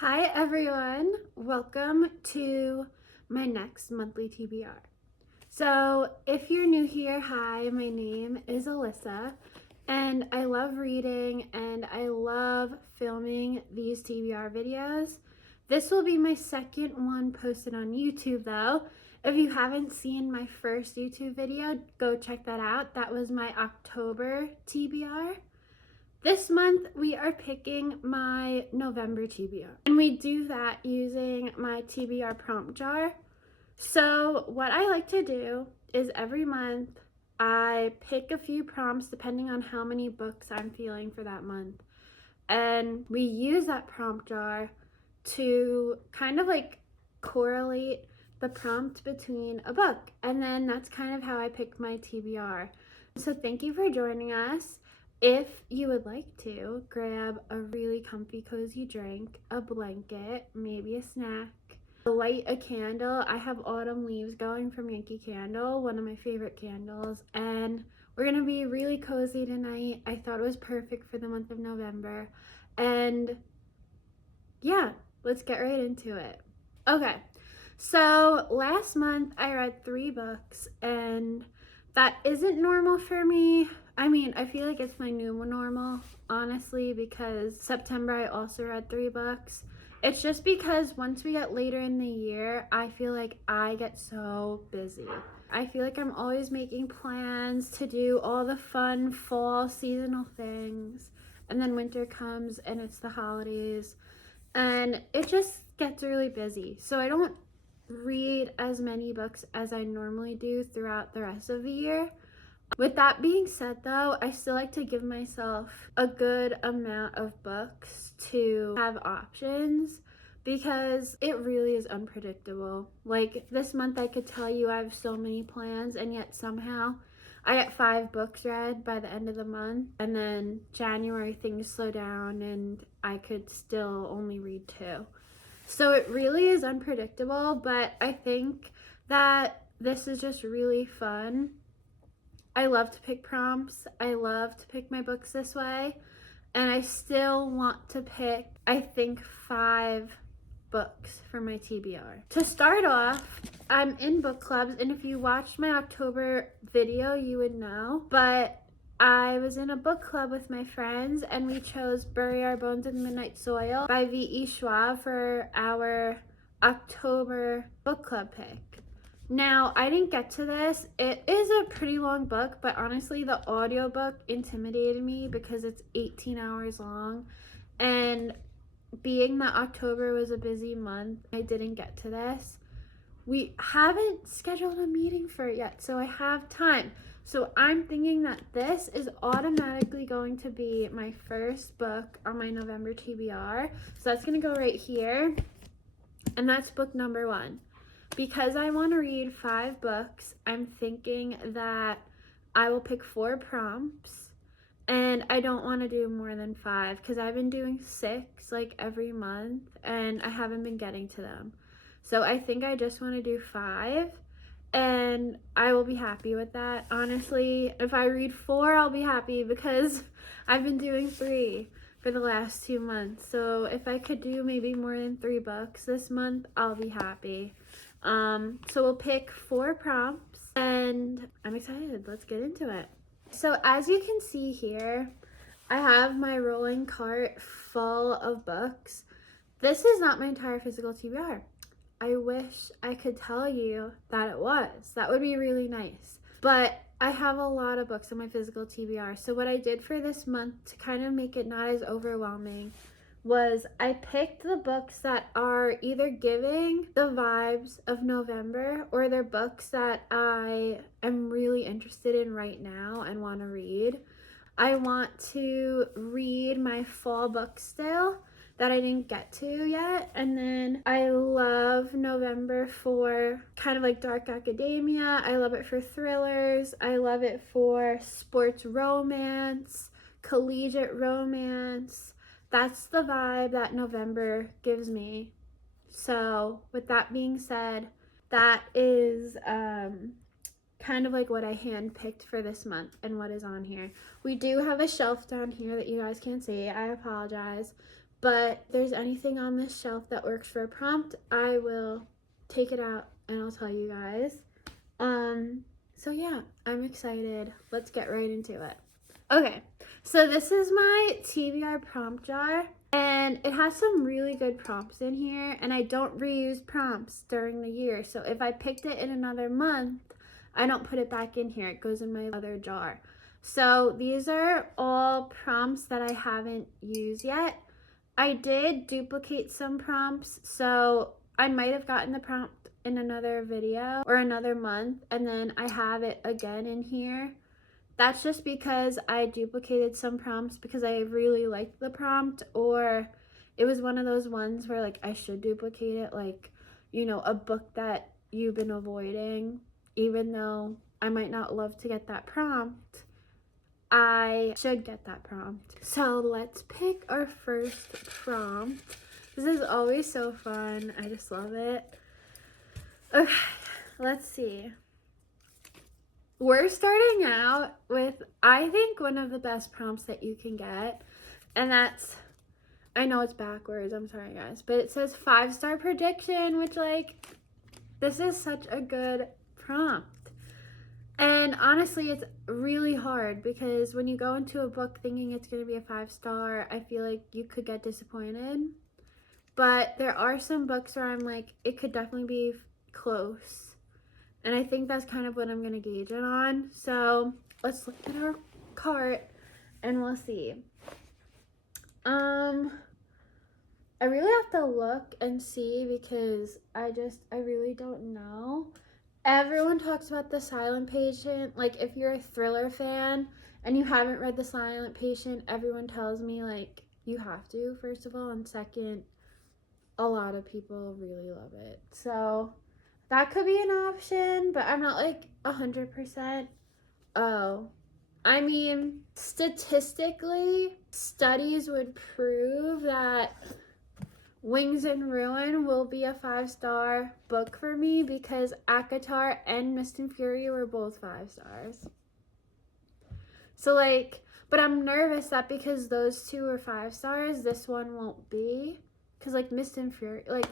Hi everyone, welcome to my next monthly TBR. So if you're new here, hi, my name is Alyssa and I love reading and I love filming these TBR videos. This will be my second one posted on YouTube though. If you haven't seen my first YouTube video, go check that out. That was my October TBR. This month we are picking my November TBR and we do that using my TBR prompt jar. So what I like to do is every month I pick a few prompts depending on how many books I'm feeling for that month, and we use that prompt jar to kind of like correlate the prompt between a book, and then that's kind of how I pick my TBR. So thank you for joining us. If you would like to, grab a really comfy cozy drink, a blanket, maybe a snack, light a candle. I have Autumn Leaves going from Yankee Candle, one of my favorite candles, and we're gonna be really cozy tonight. I thought it was perfect for the month of November, and yeah, let's get right into it. Okay, so last month I read 3 books, and that isn't normal for me. I mean, I feel like it's my new normal, honestly, because September I also read 3 books. It's just because once we get later in the year, I feel like I get so busy. I feel like I'm always making plans to do all the fun fall seasonal things, and then winter comes and it's the holidays, and it just gets really busy. So I don't read as many books as I normally do throughout the rest of the year. With that being said though, I still like to give myself a good amount of books to have options because it really is unpredictable. Like this month I could tell you I have so many plans, and yet somehow I get 5 books read by the end of the month, and then January things slow down and I could still only read 2. So it really is unpredictable, but I think that this is just really fun. I love to pick prompts. I love to pick my books this way. And I still want to pick, I think, 5 books for my TBR. To start off, I'm in book clubs, and if you watched my October video, you would know. But I was in a book club with my friends, and we chose Bury Our Bones in the Midnight Soil by V.E. Schwab for our October book club pick. Now, I didn't get to this. It is a pretty long book, but honestly, the audiobook intimidated me because it's 18 hours long. And being that October was a busy month, I didn't get to this. We haven't scheduled a meeting for it yet, so I have time. So I'm thinking that this is automatically going to be my first book on my November TBR. So that's going to go right here. And that's book number 1. Because I want to read 5 books, I'm thinking that I will pick 4 prompts, and I don't want to do more than 5 because I've been doing 6 like every month and I haven't been getting to them. So I think I just want to do 5, and I will be happy with that. Honestly, if I read 4, I'll be happy because I've been doing 3 for the last 2 months. So if I could do maybe more than 3 books this month, I'll be happy. So we'll pick 4 prompts, and I'm excited. Let's get into it. So as you can see here, I have my rolling cart full of books. This is not my entire physical TBR. I wish I could tell you that it was. That would be really nice. But I have a lot of books on my physical TBR. So what I did for this month to kind of make it not as overwhelming was I picked the books that are either giving the vibes of November, or they're books that I am really interested in right now and want to read. I want to read my fall book still that I didn't get to yet. And then I love November for kind of like dark academia. I love it for thrillers. I love it for sports romance, collegiate romance. That's the vibe that November gives me. So with that being said, that is kind of like what I handpicked for this month and what is on here. We do have a shelf down here that you guys can't see. I apologize. But if there's anything on this shelf that works for a prompt, I will take it out and I'll tell you guys. So yeah, I'm excited. Let's get right into it. Okay, so this is my TBR prompt jar, and it has some really good prompts in here, and I don't reuse prompts during the year. So if I picked it in another month, I don't put it back in here. It goes in my other jar. So these are all prompts that I haven't used yet. I did duplicate some prompts, so I might have gotten the prompt in another video or another month, and then I have it again in here. That's just because I duplicated some prompts because I really liked the prompt, or it was one of those ones where like I should duplicate it, like, you know, a book that you've been avoiding, even though I might not love to get that prompt, I should get that prompt. So let's pick our first prompt. This is always so fun. I just love it. Okay, let's see. We're starting out with, I think, one of the best prompts that you can get. And that's, I know it's backwards, I'm sorry guys, but it says 5-star prediction, which, like, this is such a good prompt. And honestly, it's really hard because when you go into a book thinking it's going to be a 5-star, I feel like you could get disappointed. But there are some books where I'm like, it could definitely be close. And I think that's kind of what I'm going to gauge it on. So let's look at our cart and we'll see. I really have to look and see because I really don't know. Everyone talks about The Silent Patient. Like, if you're a thriller fan and you haven't read The Silent Patient, everyone tells me, like, you have to, first of all. And second, a lot of people really love it. So that could be an option, but I'm not, like, 100%. Oh, I mean, statistically, studies would prove that Wings and Ruin will be a 5-star book for me because ACOTAR and Mist and Fury were both 5 stars. So, like, but I'm nervous that because those two are 5 stars, this one won't be. Because, like, Mist and Fury, like,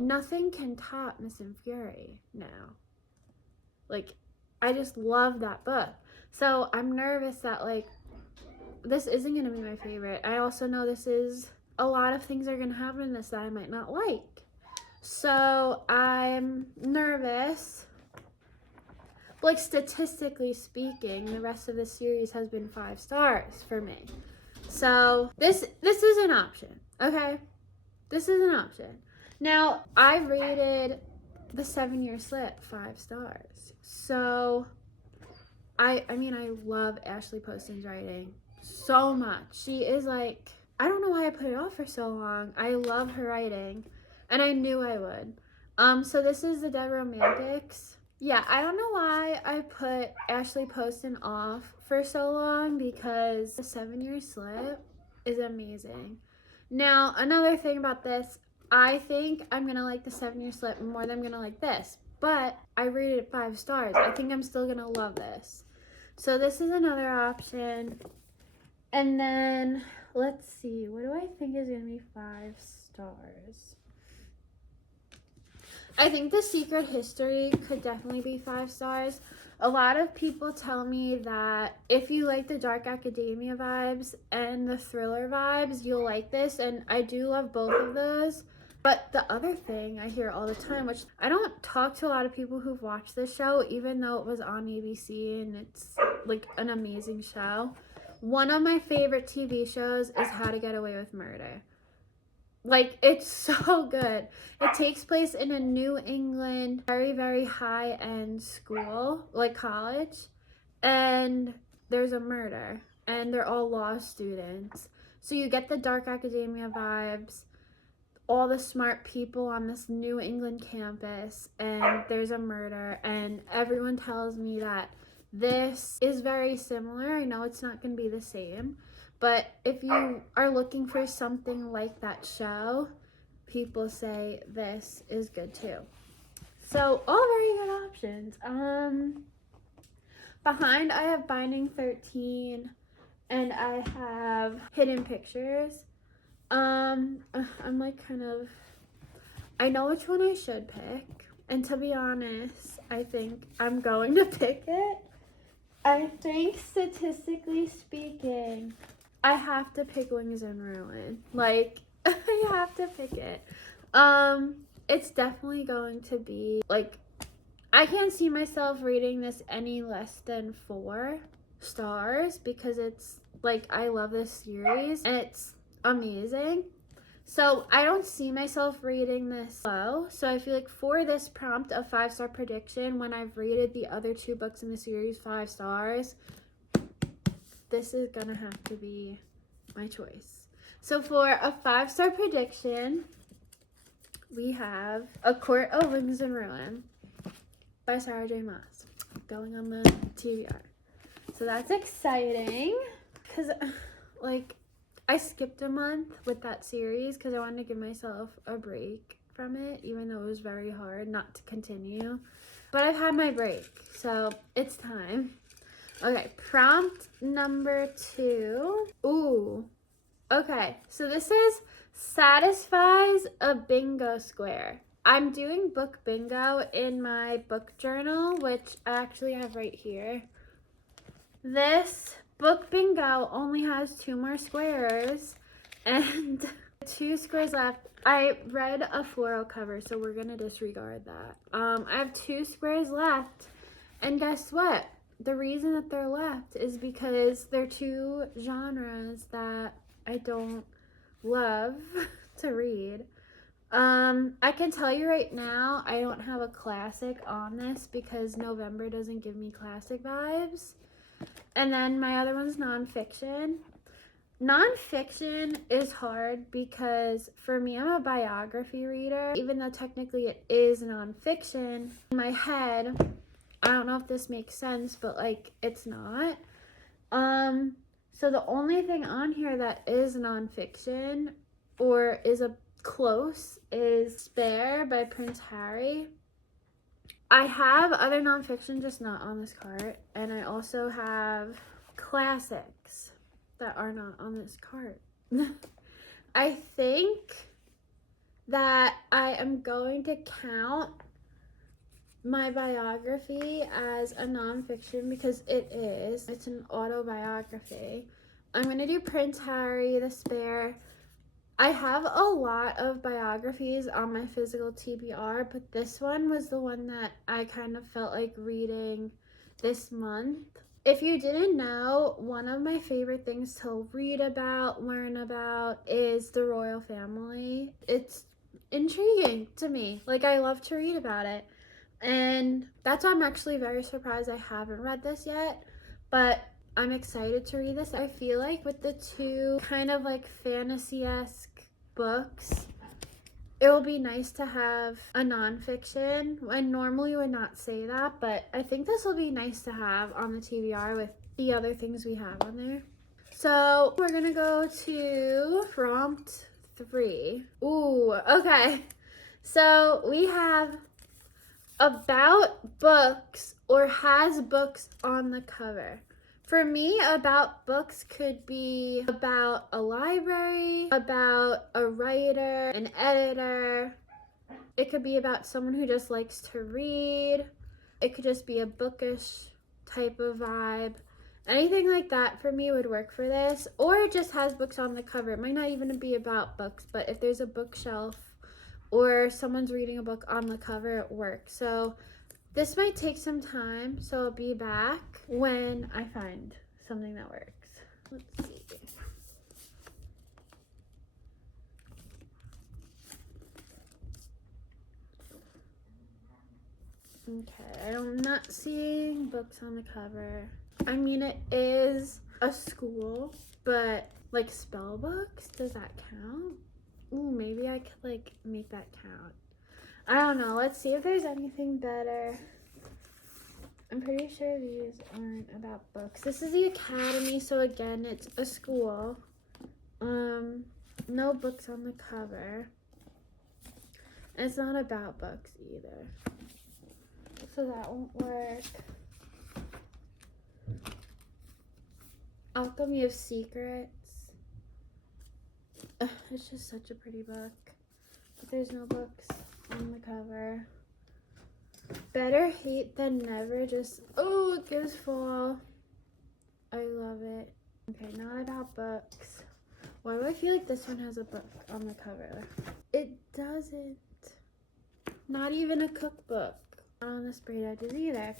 nothing can top Mist and Fury now. Like, I just love that book. So I'm nervous that, like, this isn't going to be my favorite. I also know a lot of things are going to happen in this that I might not like. So I'm nervous. Like, statistically speaking, the rest of the series has been 5 stars for me. So this is an option, okay? This is an option. Now, I rated The 7-Year Slip 5 stars. So I mean, I love Ashley Poston's writing so much. She is, like, I don't know why I put it off for so long. I love her writing, and I knew I would. So this is The Dead Romantics. Yeah, I don't know why I put Ashley Poston off for so long because The 7-Year Slip is amazing. Now, another thing about this, I think I'm going to like The 7-Year Slip more than I'm going to like this, but I rated it 5 stars. I think I'm still going to love this. So this is another option. And then, let's see, what do I think is going to be 5 stars? I think The Secret History could definitely be 5 stars. A lot of people tell me that if you like the dark academia vibes and the thriller vibes, you'll like this. And I do love both of those. But the other thing I hear all the time, which I don't talk to a lot of people who've watched this show, even though it was on ABC and it's, like, an amazing show. One of my favorite TV shows is How to Get Away with Murder. Like, it's so good. It takes place in a New England, very, very high-end school, like college, and there's a murder, and they're all law students. So you get the dark academia vibes, all the smart people on this New England campus, and there's a murder, and everyone tells me that this is very similar. I know it's not going to be the same, but if you are looking for something like that show, people say this is good too. So all very good options. Behind I have Binding 13 and I have Hidden Pictures. I'm like kind of, I know which one I should pick, and to be honest, I think I'm going to pick it. I think statistically speaking, I have to pick Wings and Ruin. Like, I have to pick it. It's definitely going to be like, I can't see myself rating this any less than 4 stars because it's like, I love this series and it's amazing. So I don't see myself rating this low. So I feel like for this prompt of 5-star prediction, when I've rated the other 2 books in the series 5 stars, this is gonna have to be my choice. So for a 5-star prediction, we have A Court of Wings and Ruin by Sarah J. Maas going on the TBR. So that's exciting because like I skipped a month with that series because I wanted to give myself a break from it, even though it was very hard not to continue. But I've had my break, so it's time. Okay, prompt number 2. Ooh. Okay, so this is satisfies a bingo square. I'm doing book bingo in my book journal, which I actually have right here. This book bingo only has 2 more squares and 2 squares left. I read a floral cover, so we're gonna disregard that. I have 2 squares left, and guess what? The reason that they're left is because they're 2 genres that I don't love to read. I can tell you right now, I don't have a classic on this because November doesn't give me classic vibes. And then my other one's nonfiction. Nonfiction is hard because for me, I'm a biography reader. Even though technically it is nonfiction, in my head, I don't know if this makes sense, but like it's not. So the only thing on here that is nonfiction or is a close is Spare by Prince Harry. I have other nonfiction, just not on this cart, and I also have classics that are not on this cart. I think that I am going to count my biography as a nonfiction because it is. It's an autobiography. I'm going to do Prince Harry, The Spare. I have a lot of biographies on my physical TBR, but this one was the one that I kind of felt like reading this month. If you didn't know, one of my favorite things to read about, learn about, is the royal family. It's intriguing to me. Like, I love to read about it. And that's why I'm actually very surprised I haven't read this yet. But I'm excited to read this. I feel like with the 2 kind of like fantasy-esque books, it will be nice to have a nonfiction. I normally would not say that, but I think this will be nice to have on the TBR with the other things we have on there. So we're gonna go to prompt 3. Ooh, okay. So we have about books or has books on the cover. For me, about books could be about a library, about a writer, an editor. It could be about someone who just likes to read. It could just be a bookish type of vibe. Anything like that for me would work for this. Or it just has books on the cover. It might not even be about books, but if there's a bookshelf or someone's reading a book on the cover, it works. So this might take some time, so I'll be back when I find something that works. Let's see. Okay, I'm not seeing books on the cover. I mean, it is a school, but like spell books, does that count? Ooh, maybe I could like make that count. I don't know. Let's see if there's anything better. I'm pretty sure these aren't about books. This is the academy, so again, it's a school. No books on the cover. And it's not about books either. So that won't work. Alchemy of Secrets. It's just such a pretty book. But there's no books on the cover. Better hate than never. Just, oh, it gives fall. I love it. Okay, not about books. Why do I feel like this one has a book on the cover? It doesn't. Not even a cookbook. Not on the sprayed edges either.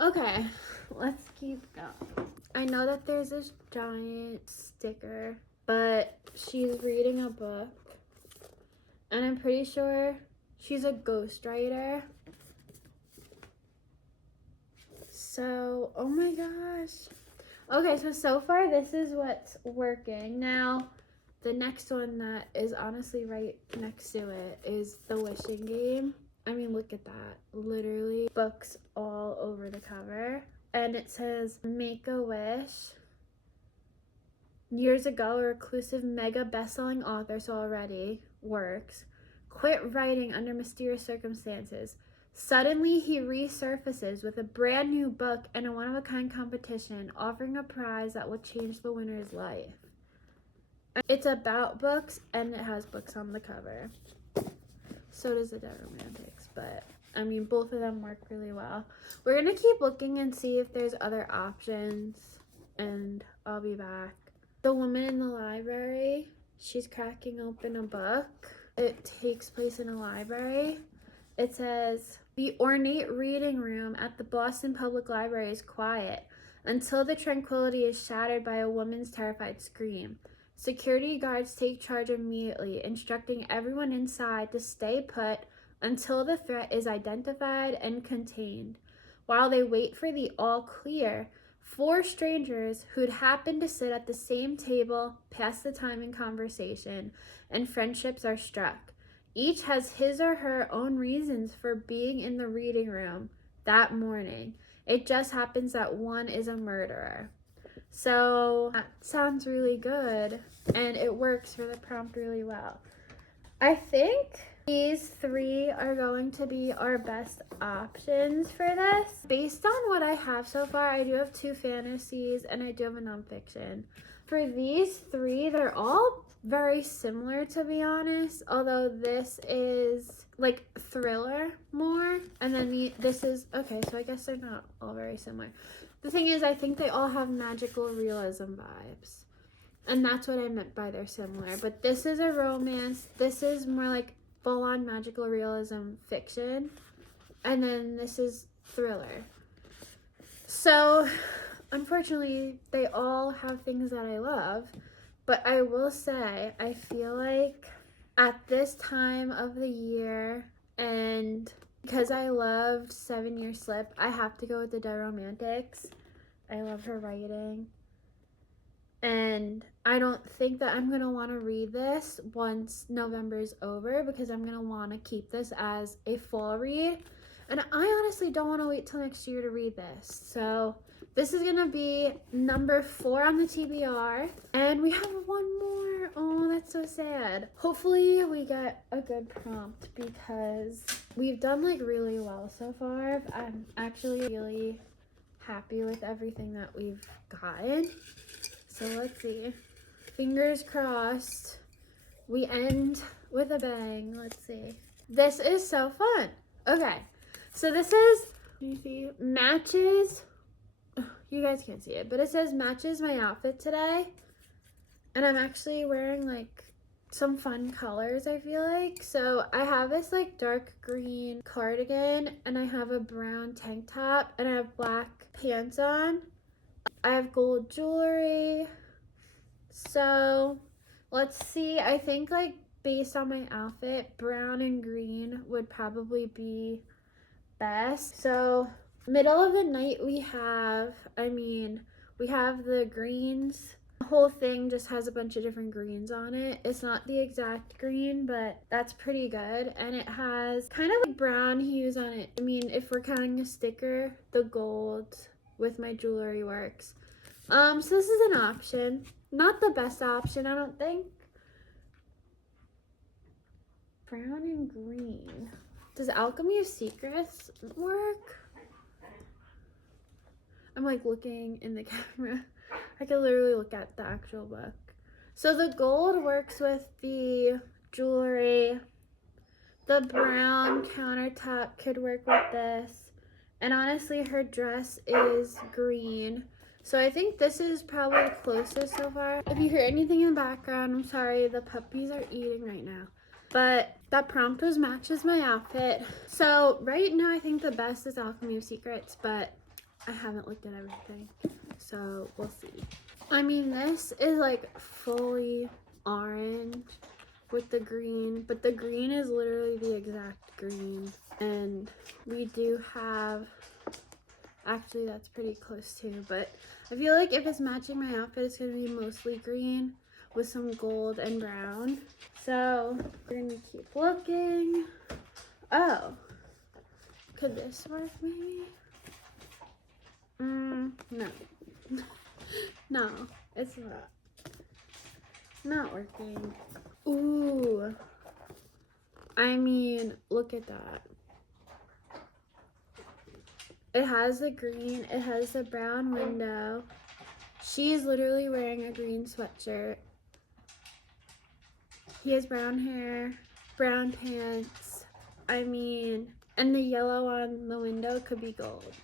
Okay, let's keep going. I know that there's this giant sticker, but she's reading a book. And I'm pretty sure she's a ghostwriter. So, oh my gosh. Okay, so far this is what's working. Now, the next one that is honestly right next to it is the wishing game. I mean, look at that. Literally books all over the cover. And it says, make a wish. Years ago, a reclusive mega best-selling author, so already works, quit writing under mysterious circumstances. Suddenly, he resurfaces with a brand new book and a one-of-a-kind competition, offering a prize that will change the winner's life. It's about books, and it has books on the cover. So does the Dead Romantics, but I mean, both of them work really well. We're gonna keep looking and see if there's other options, and I'll be back. The woman in the library, she's cracking open a book. It takes place in a library. It says, the ornate reading room at the Boston Public Library is quiet until the tranquility is shattered by a woman's terrified scream. Security guards take charge immediately, instructing everyone inside to stay put until the threat is identified and contained. While they wait for the all clear, 4 strangers who'd happened to sit at the same table pass the time in conversation, and friendships are struck. Each has his or her own reasons for being in the reading room that morning. It just happens that one is a murderer. So that sounds really good, and it works for the prompt really well. I think these 3 are going to be our best options for this. Based on what I have so far, I do have 2 fantasies and I do have a nonfiction. For these 3, they're all very similar, to be honest, although this is like thriller more, and then this is, okay, so I guess they're not all very similar. The thing is, I think they all have magical realism vibes. And that's what I meant by they're similar. But this is a romance. This is more like full-on magical realism fiction. And then this is thriller. So, unfortunately, they all have things that I love. But I will say, I feel like at this time of the year, and because I loved 7 Year Slip, I have to go with the Dead Romantics. I love her writing. And I don't think that I'm going to want to read this once November's over, because I'm going to want to keep this as a fall read. And I honestly don't want to wait till next year to read this. So this is going to be number 4 on the TBR. And we have one more. Oh, that's so sad. Hopefully we get a good prompt, because we've done like really well so far. I'm actually really happy with everything that we've gotten. So let's see. Fingers crossed. We end with a bang. Let's see. This is so fun. Okay. So this is, you see, matches. You guys can't see it, but it says matches my outfit today. And I'm actually wearing like some fun colors, I feel like. So I have this like dark green cardigan, and I have a brown tank top, and I have black pants on. I have gold jewelry. So let's see. I think like based on my outfit, brown and green would probably be best. So middle of the night we have the greens. The whole thing just has a bunch of different greens on it. It's not the exact green, but that's pretty good. And it has kind of like brown hues on it. I mean, if we're counting a sticker, the gold with my jewelry works. So this is an option. Not the best option, I don't think. Brown and green. Does Alchemy of Secrets work? I'm like looking in the camera. I can literally look at the actual book. So the gold works with the jewelry. The brown countertop could work with this. And honestly, her dress is green. So I think this is probably the closest so far. If you hear anything in the background, I'm sorry, the puppies are eating right now. But that Promptos matches my outfit. So right now I think the best is Alchemy of Secrets, but I haven't looked at everything. So we'll see. I mean, this is like fully orange with the green, but the green is literally the exact green. And we do have, actually that's pretty close too, but I feel like if it's matching my outfit, it's gonna be mostly green with some gold and brown. So we're gonna keep looking. Oh, could this work maybe? No. No, it's not working. Ooh, I mean, look at that. It has the green, it has the brown window. She's literally wearing a green sweatshirt. He has brown hair, brown pants. I mean, and the yellow on the window could be gold.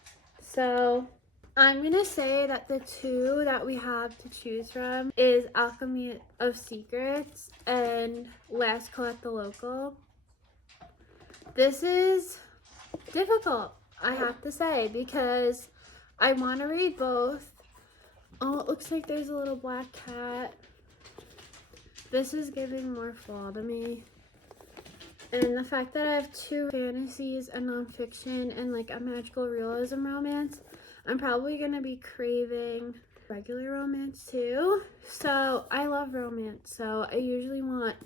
So I'm gonna say that the two that we have to choose from is Alchemy of Secrets and Last Call at the Local. This is difficult, I have to say, because I want to read both. Oh, it looks like there's a little black cat. This is giving more fall to me. And the fact that I have two fantasies, a nonfiction, and like a magical realism romance, I'm probably going to be craving regular romance too. So I love romance, so I usually want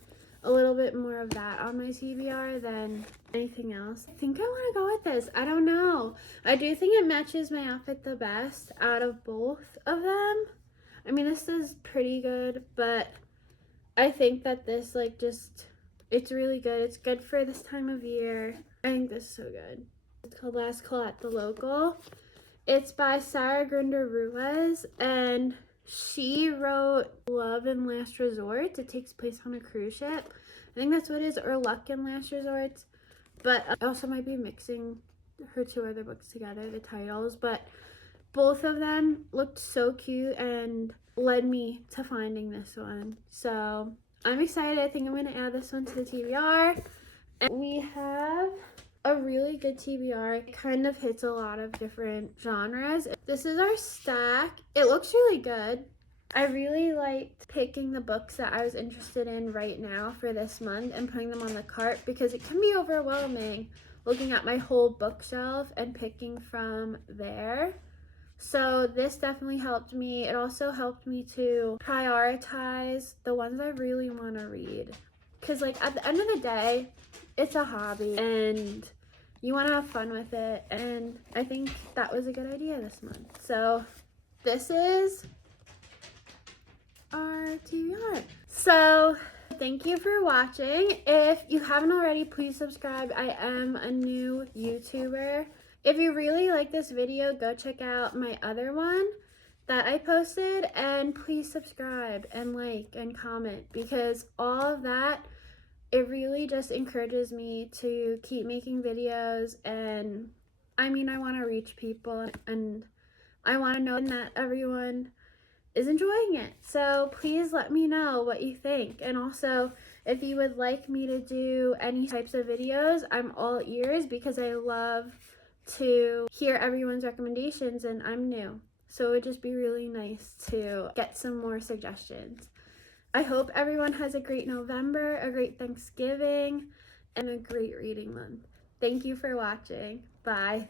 a little bit more of that on my TBR than anything else. I think I want to go with this. I don't know. I do think it matches my outfit the best out of both of them. I mean, this is pretty good, but I think that this like just, it's really good. It's good for this time of year. I think this is so good. It's called Last Call at the Local. It's by Sarah Grinder Ruiz, and she wrote Love and Last Resorts. It takes place on a cruise ship. I think that's what it is, or Luck and Last Resorts. But I also might be mixing her two other books together, the titles. But both of them looked so cute and led me to finding this one. So I'm excited. I think I'm going to add this one to the TBR. And we have a really good TBR. It kind of hits a lot of different genres. This is our stack. It looks really good. I really liked picking the books that I was interested in right now for this month and putting them on the cart, because it can be overwhelming looking at my whole bookshelf and picking from there. So this definitely helped me. It also helped me to prioritize the ones I really want to read. Because like at the end of the day, it's a hobby and you want to have fun with it. And I think that was a good idea this month. So this is our TBR. So thank you for watching. If you haven't already, please subscribe. I am a new YouTuber. If you really like this video, go check out my other one that I posted, and please subscribe and like and comment, because all of that, it really just encourages me to keep making videos. And I mean, I want to reach people and I want to know that everyone is enjoying it. So please let me know what you think. And also, if you would like me to do any types of videos, I'm all ears, because I love to hear everyone's recommendations and I'm new. So it would just be really nice to get some more suggestions. I hope everyone has a great November, a great Thanksgiving, and a great reading month. Thank you for watching. Bye.